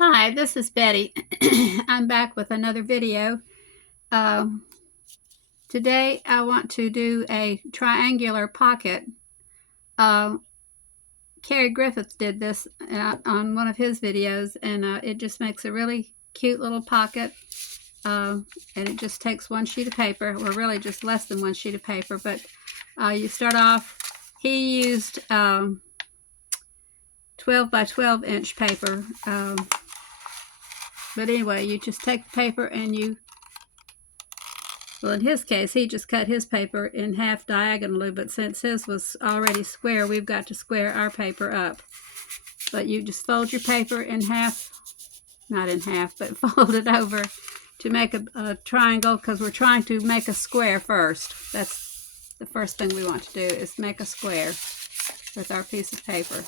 Hi, this is Betty. I'm back with another video. Um, Today I want to do a triangular pocket. Uh, Carrie Griffith did this on one of his videos, and it just makes a really cute little pocket. And it just takes one sheet of paper, or really just less than one sheet of paper. But you start off, he used 12 by 12 inch paper. But anyway, you just take the paper and well, in his case, he just cut his paper in half diagonally, but since his was already square, we've got to square our paper up. But you just fold your paper in half, not in half, but fold it over to make a triangle, because we're trying to make a square first. That's the first thing we want to do, is make a square with our piece of paper.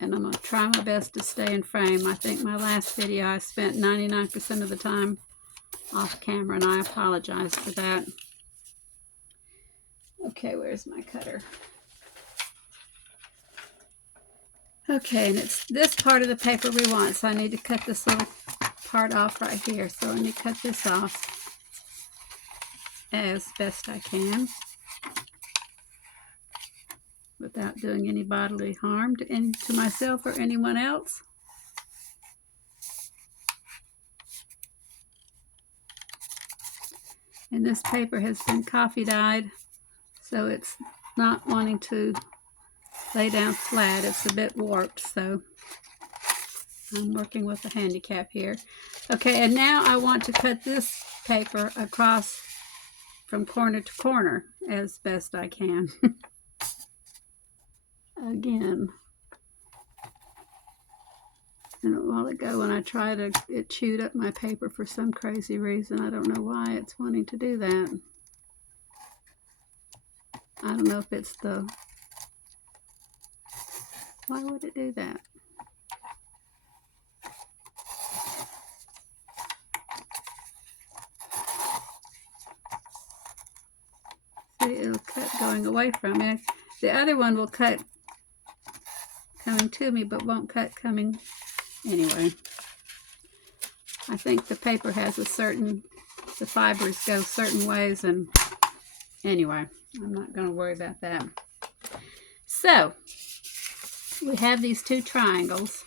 And I'm going to try my best to stay in frame. I think my last video I spent 99% of the time off camera, and I apologize for that. Okay, where's my cutter? Okay, and it's this part of the paper we want, so I need to cut this little part off right here. So let me cut this off as best I can without doing any bodily harm to myself or anyone else. And this paper has been coffee dyed, so it's not wanting to lay down flat. It's a bit warped, so I'm working with a handicap here. Okay, and now I want to cut this paper across from corner to corner as best I can. Again, and a while ago when I tried it chewed up my paper for some crazy reason. I don't know why it's wanting to do that. I don't know if it's why would it do that? See, it'll cut going away from me. The other one will cut coming to me, but won't cut coming anyway. I think the paper has the fibers go certain ways, and anyway, I'm not going to worry about that. So we have these two triangles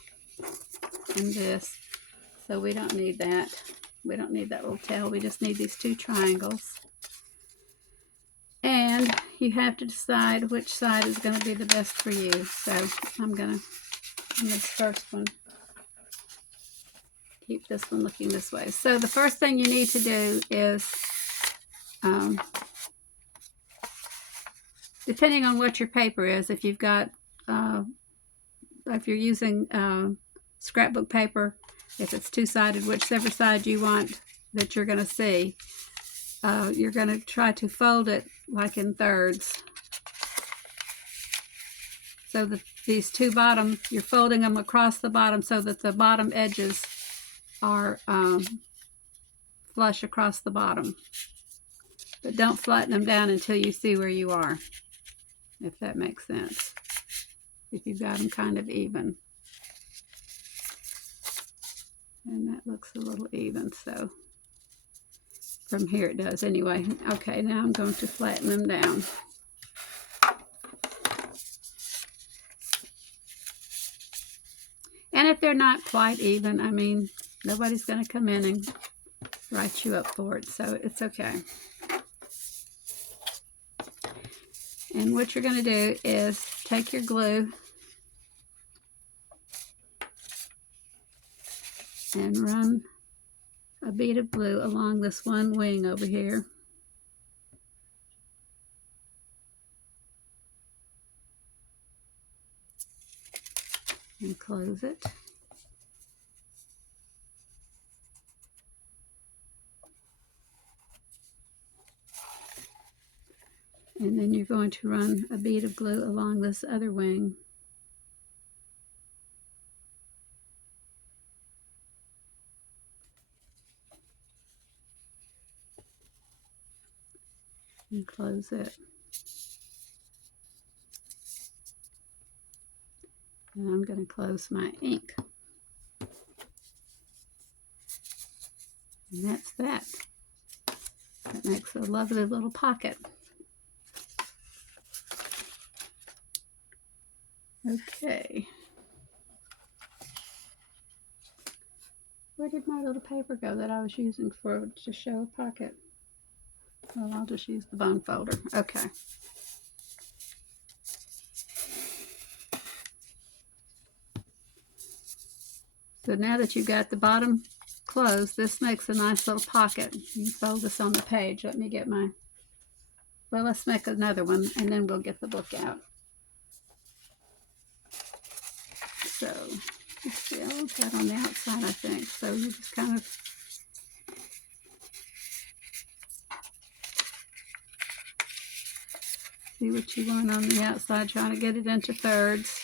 and this, so we don't need that. We don't need that little tail. We just need these two triangles. And you have to decide which side is going to be the best for you. So I'm going to, on this first one, keep this one looking this way. So the first thing you need to do is, depending on what your paper is, if you've got, if you're using scrapbook paper, if it's two-sided, whichever side you want that you're going to see, you're going to try to fold it like in thirds. So that these two bottom, you're folding them across the bottom so that the bottom edges are flush across the bottom. But don't flatten them down until you see where you are, if that makes sense. If you've got them kind of even. And that looks a little even, so from here it does anyway. Okay, now I'm going to flatten them down. And if they're not quite even, I mean, nobody's going to come in and write you up for it, so it's okay. And what you're going to do is take your glue and run a bead of glue along this one wing over here. And close it. And then you're going to run a bead of glue along this other wing. And close it. And I'm going to close my ink. And that's that. That makes a lovely little pocket. Okay. Where did my little paper go that I was using to show a pocket? Well, I'll just use the bone folder. Okay. So now that you've got the bottom closed, this makes a nice little pocket. You can fold this on the page. Let me get my, well, let's make another one and then we'll get the book out. So, let's see, I want that on the outside, I think. So you just kind of see what you want on the outside, trying to get it into thirds.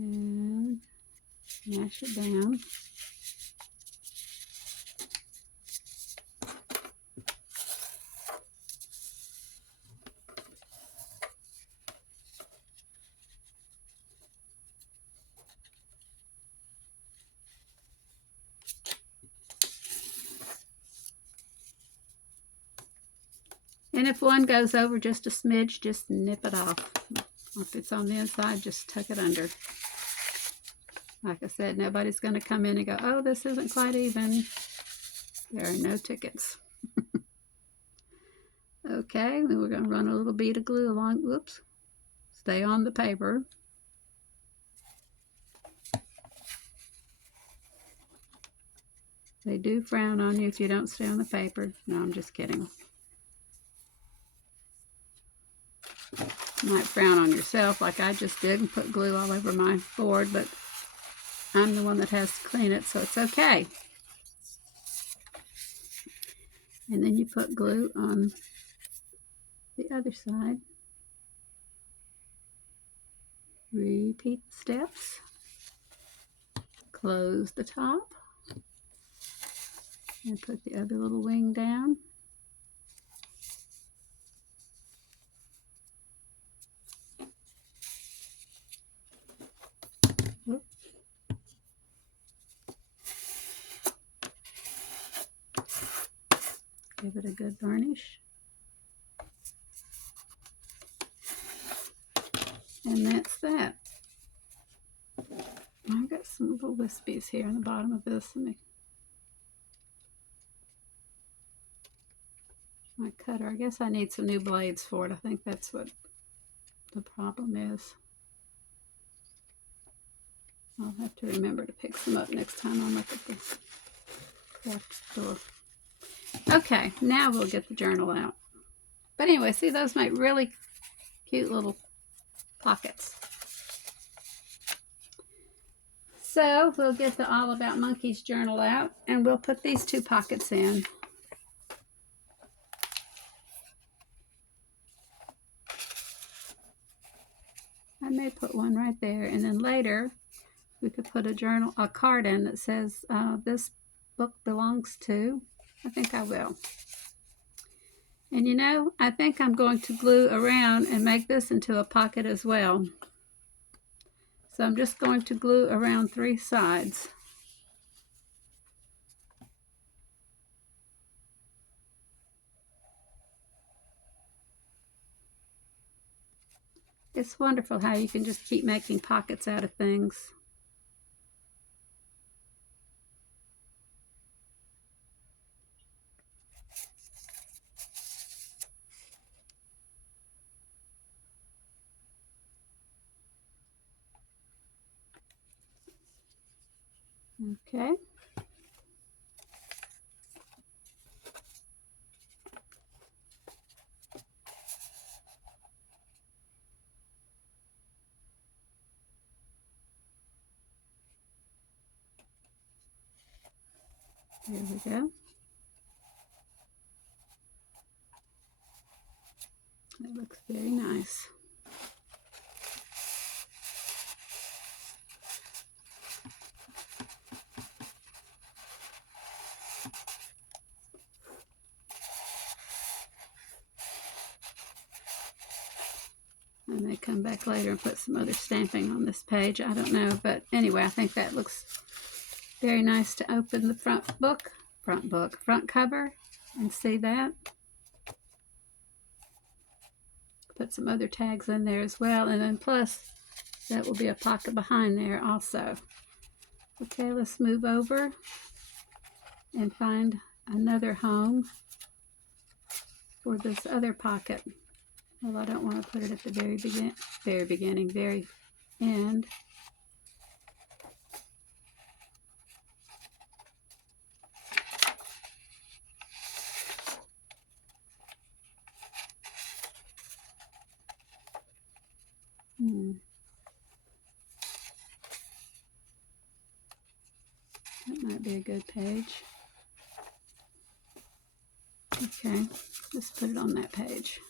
And mash it down. And if one goes over just a smidge, just nip it off. If it's on the inside, just tuck it under. Like I said, nobody's going to come in and go, oh, this isn't quite even. There are no tickets. Okay, then we're going to run a little bead of glue along. Whoops. Stay on the paper. They do frown on you if you don't stay on the paper. No, I'm just kidding. You might frown on yourself like I just did and put glue all over my board, but I'm the one that has to clean it, so it's okay. And then you put glue on the other side. Repeat the steps. Close the top. And put the other little wing down. Whoop. Give it a good varnish. And that's that. I've got some little wispies here on the bottom of this. My cutter. I guess I need some new blades for it. I think that's what the problem is. I'll have to remember to pick some up next time I look at the craft store. Okay, now we'll get the journal out. But anyway, see, those make really cute little pockets. So we'll get the All About Monkeys journal out and we'll put these two pockets in. I may put one right there, and then later we could put a card in that says this book belongs to. I think I will. And you know, I think I'm going to glue around and make this into a pocket as well. So I'm just going to glue around 3 sides. It's wonderful how you can just keep making pockets out of things. Okay. There we go. That looks very nice. I may come back later and put some other stamping on this page. I don't know, but anyway, I think that looks very nice to open the front cover and see that. Put some other tags in there as well, and then plus that will be a pocket behind there also. Okay, let's move over and find another home for this other pocket. Well, I don't want to put it at the very end. That might be a good page. Okay, just put it on that page.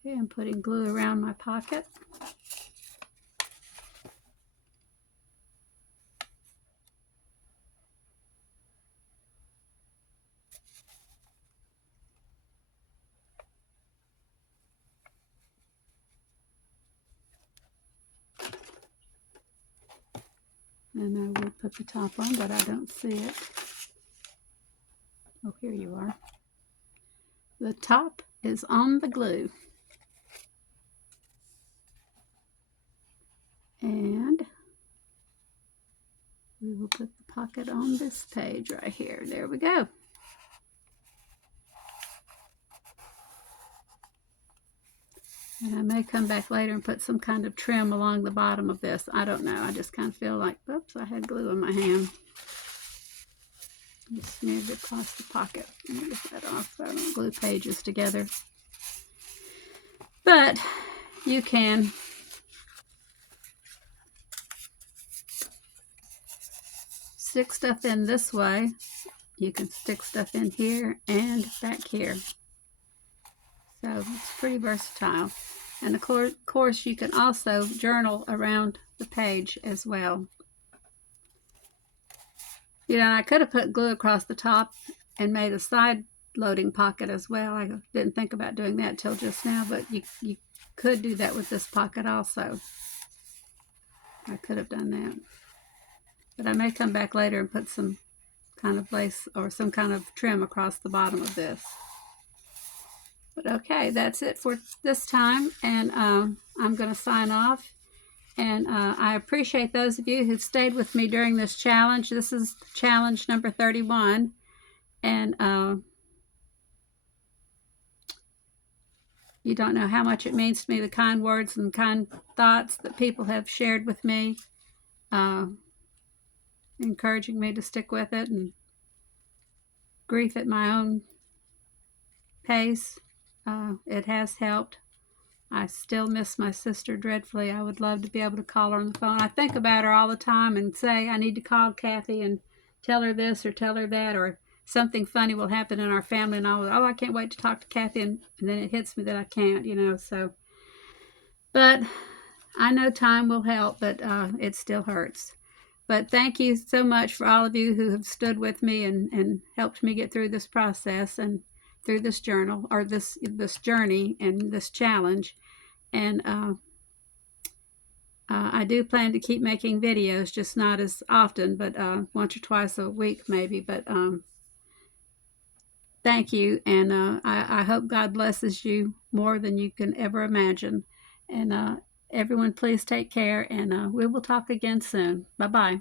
Okay, I'm putting glue around my pocket. And I will put the top on, but I don't see it. Oh, here you are. The top is on the glue. And we will put the pocket on this page right here. There we go. And I may come back later and put some kind of trim along the bottom of this. I don't know. I just kind of feel like, oops, I had glue in my hand. Just smeared it across the pocket. Let me get that off so I don't glue pages together. But you can stick stuff in this way. You can stick stuff in here and back here. So it's pretty versatile. And of course you can also journal around the page as well. You know, I could have put glue across the top and made a side loading pocket as well. I didn't think about doing that till just now, but you could do that with this pocket also. I could have done that. But I may come back later and put some kind of lace or some kind of trim across the bottom of this. But okay, that's it for this time, and I'm going to sign off. And I appreciate those of you who stayed with me during this challenge. This is challenge number 31. And you don't know how much it means to me, the kind words and kind thoughts that people have shared with me, encouraging me to stick with it, and grief at my own pace. It has helped. I still miss my sister dreadfully. I would love to be able to call her on the phone. I think about her all the time and say, I need to call Kathy and tell her this or tell her that, or something funny will happen in our family, and oh, I can't wait to talk to Kathy, and then it hits me that I can't, you know, so. But I know time will help, but it still hurts. But thank you so much for all of you who have stood with me and helped me get through this process and through this journal, or this journey and this challenge. And I do plan to keep making videos, just not as often, but once or twice a week maybe. But thank you, and I hope God blesses you more than you can ever imagine. And everyone, please take care, and we will talk again soon. Bye-bye.